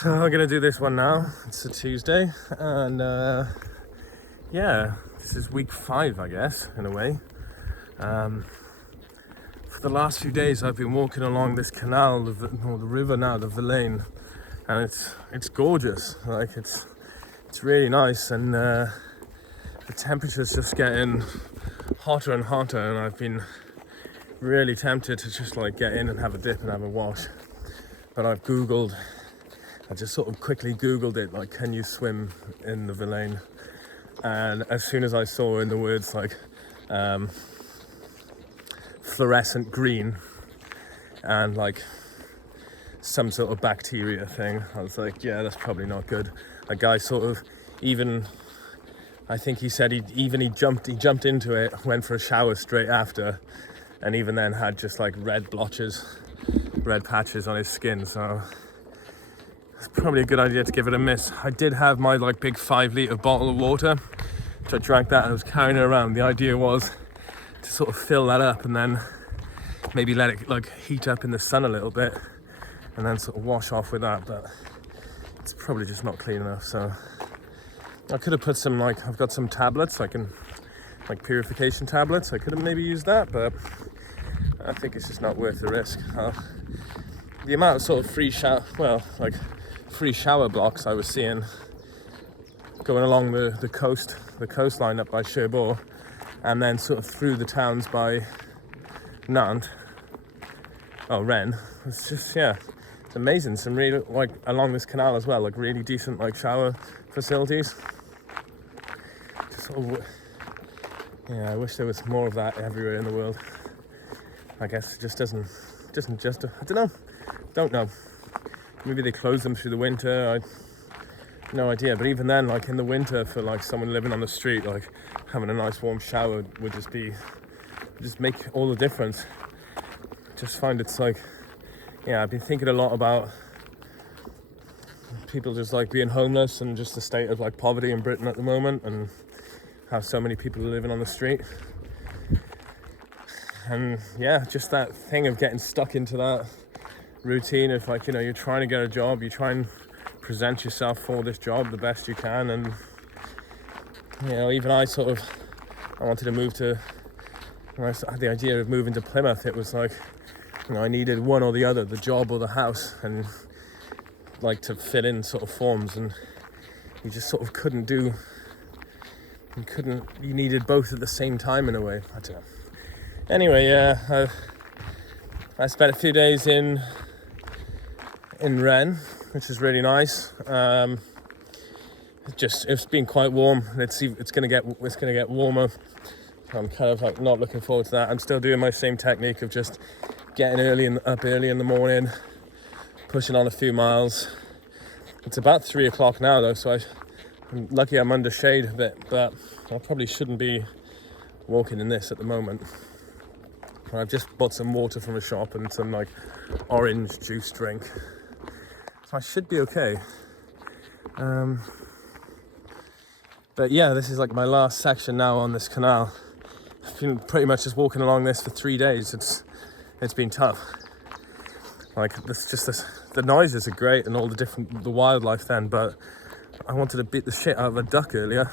So I'm gonna do this one now. It's a Tuesday, and yeah, this is week 5, I guess, in a way. For the last few days, I've been walking along this canal, the river now, the Vilaine, and it's gorgeous. Like it's really nice, and the temperature's just getting hotter and hotter, and I've been really tempted to just like get in and have a dip and have a wash. But I just sort of quickly Googled it, like, can you swim in the Vilaine? And as soon as I saw in the words like fluorescent green and like some sort of bacteria thing, I was like, yeah, that's probably not good. A guy sort of I think he said he jumped into it, went for a shower straight after, and even then had just like red patches on his skin. So it's probably a good idea to give it a miss. I did have my like big 5-litre bottle of water, so I drank that and I was carrying it around. The idea was to sort of fill that up and then maybe let it like heat up in the sun a little bit and then sort of wash off with that, but it's probably just not clean enough. So I could have put some, like, I've got some tablets, like purification tablets. I could have maybe used that, but I think it's just not worth the risk. The amount of sort of free shower blocks I was seeing going along the coastline up by Cherbourg, and then sort of through the towns by Rennes. It's just, yeah, it's amazing. Some really, like, along this canal as well, like really decent like shower facilities. Just sort of, yeah, I wish there was more of that everywhere in the world. I guess it just doesn't I don't know. Maybe they close them through the winter. No idea. But even then, like in the winter, for like someone living on the street, like having a nice warm shower would just make all the difference. Just find it's like, yeah, I've been thinking a lot about people just like being homeless and just the state of like poverty in Britain at the moment, and how so many people are living on the street. And yeah, just that thing of getting stuck into that routine of like, you know, you're trying to get a job, you try and present yourself for this job the best you can, and you know, even I wanted to move to, when I had the idea of moving to Plymouth, it was like, you know, I needed one or the other, the job or the house, and like to fit in sort of forms, and you just sort of you needed both at the same time in a way. I don't know. Anyway, yeah, I spent a few days in Rennes, which is really nice. It's been quite warm. It's gonna get warmer. I'm kind of like not looking forward to that. I'm still doing my same technique of just getting up early in the morning, pushing on a few miles. It's about 3 o'clock now though, so I'm lucky I'm under shade a bit, but I probably shouldn't be walking in this at the moment. I've just bought some water from a shop and some like orange juice drink, so I should be okay. But yeah, this is like my last section now on this canal. I've been pretty much just walking along this for 3 days. It's been tough. Like the noises are great and all the wildlife then, but I wanted to beat the shit out of a duck earlier,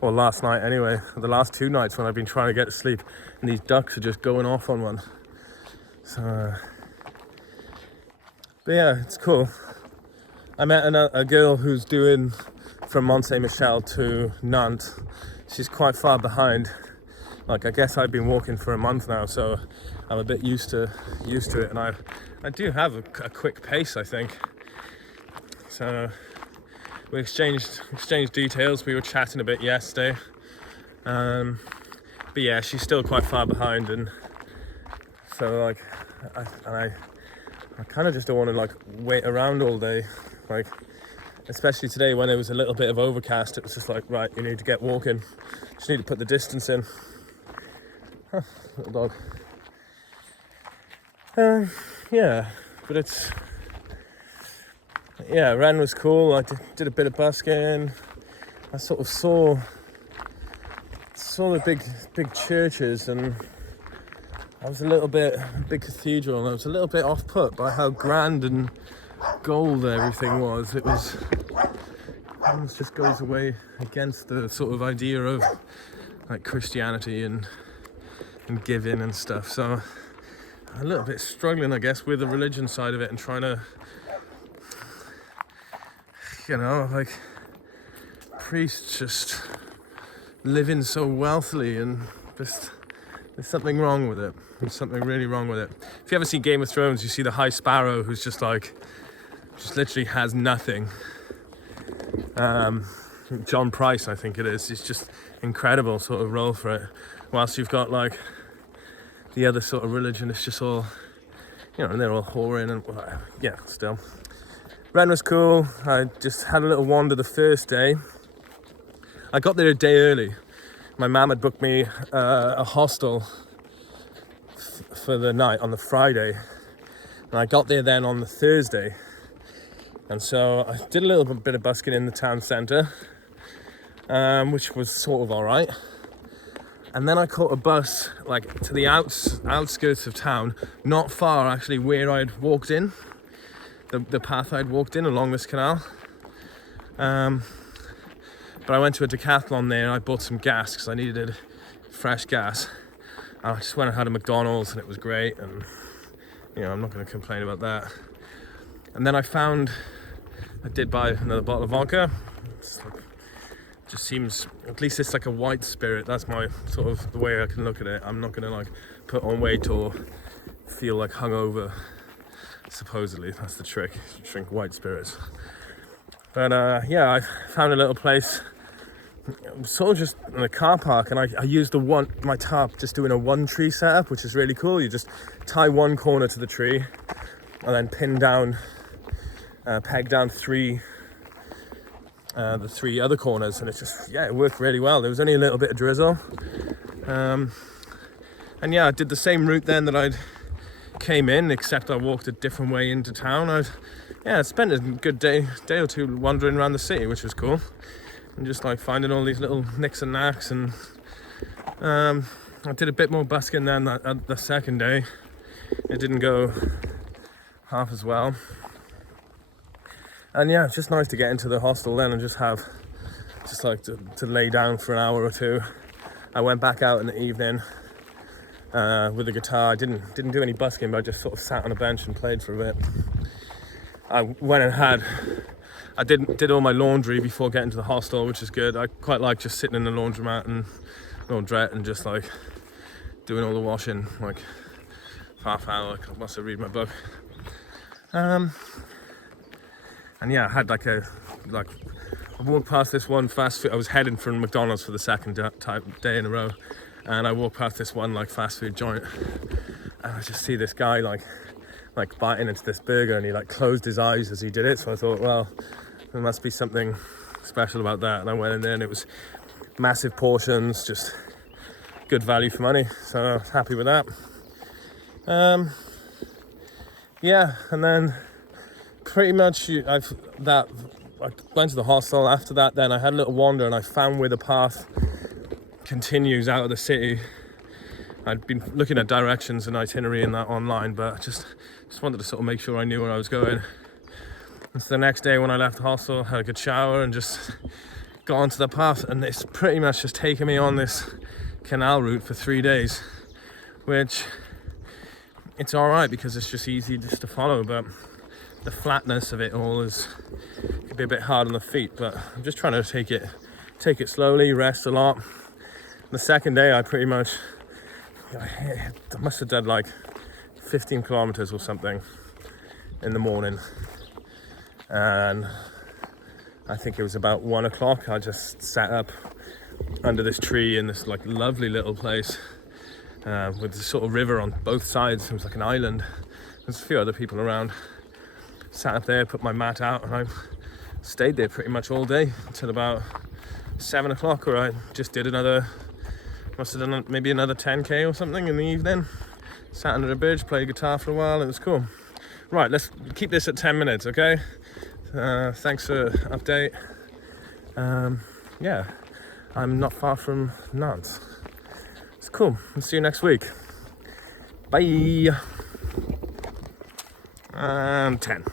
or last night anyway. The last 2 nights when I've been trying to get to sleep, and these ducks are just going off on one. So, but yeah, it's cool. I met a girl who's doing from Mont Saint-Michel to Nantes. She's quite far behind. Like, I guess I've been walking for a month now, so I'm a bit used to it, and I do have a quick pace, I think. So we exchanged details. We were chatting a bit yesterday, but yeah, she's still quite far behind, and so like I kind of just don't want to like wait around all day, like especially today when it was a little bit of overcast. It was just like, right, you need to get walking, just need to put the distance in. Little dog. Yeah, but Rennes was cool. I did a bit of busking. I sort of saw the big churches, and I was a little bit, big cathedral, and I was a little bit off put by how grand and gold everything was. It almost just goes away against the sort of idea of like Christianity and giving and stuff. So I'm a little bit struggling, I guess, with the religion side of it and trying to, like priests just living so wealthily, and just there's something wrong with it. There's something really wrong with it. If you ever see Game of Thrones, you see the High Sparrow who's just literally has nothing. John Price, I think it is. It's just incredible sort of role for it. Whilst you've got like the other sort of religion, it's just all, and they're all whoring and whatever. Yeah, still. Ren was cool. I just had a little wander the first day. I got there a day early. My mum had booked me a hostel for the night on the Friday, and I got there then on the Thursday. And so I did a little bit of busking in the town centre, which was sort of all right. And then I caught a bus like to the outskirts of town, not far actually where I'd walked in, the path I'd walked in along this canal. But I went to a decathlon there and I bought some gas because I needed fresh gas. And I just went and had a McDonald's and it was great, and I'm not going to complain about that. And then I did buy another bottle of vodka. Just seems, at least it's like a white spirit. That's my sort of the way I can look at it. I'm not going to like put on weight or feel like hungover. Supposedly, that's the trick. Drink white spirits. But I found a little place, sort of just in a car park, and I used my tarp just doing a one tree setup, which is really cool. You just tie one corner to the tree and then peg down the three other corners, and it worked really well. There was only a little bit of drizzle, and I did the same route then that I'd came in, except I walked a different way into town. I spent a good day or two wandering around the city, which was cool, and just like finding all these little nicks and knacks. And I did a bit more busking then the second day. It didn't go half as well. And it's just nice to get into the hostel then and just have to lay down for an hour or two. I went back out in the evening with the guitar. I didn't do any busking, but I just sort of sat on a bench and played for a bit. I went and I did all my laundry before getting to the hostel, which is good. I quite like just sitting in the laundromat and laundrette and just like doing all the washing, like half hour whilst I read my book. I had I walked past this one fast food. I was heading from McDonald's for the second day in a row, and I walked past this one like fast food joint, and I just see this guy like biting into this burger, and he like closed his eyes as he did it. So I thought, well, there must be something special about that. And I went in there and it was massive portions, just good value for money. So I was happy with that. And then pretty much I went to the hostel. After that, then I had a little wander and I found where the path continues out of the city. I'd been looking at directions and itinerary and that online, but I just wanted to sort of make sure I knew where I was going. And so the next day when I left the hostel, I had a good shower and just got onto the path, and it's pretty much just taken me on this canal route for 3 days, which it's all right because it's just easy just to follow, but the flatness of it all could be a bit hard on the feet. But I'm just trying to take it slowly, rest a lot. The second day I must have done like 15 kilometers or something in the morning, and I think it was about 1 o'clock. I just sat up under this tree in this like lovely little place with this sort of river on both sides. It was like an island. There's a few other people around. Sat up there, put my mat out, and I stayed there pretty much all day until about 7 o'clock, where I just did must have done maybe another 10k or something in the evening. Sat under a bridge, played guitar for a while. It was cool. Right, let's keep this at 10 minutes, okay? Thanks for the update. I'm not far from Nantes. It's cool. I'll see you next week. Bye. And 10.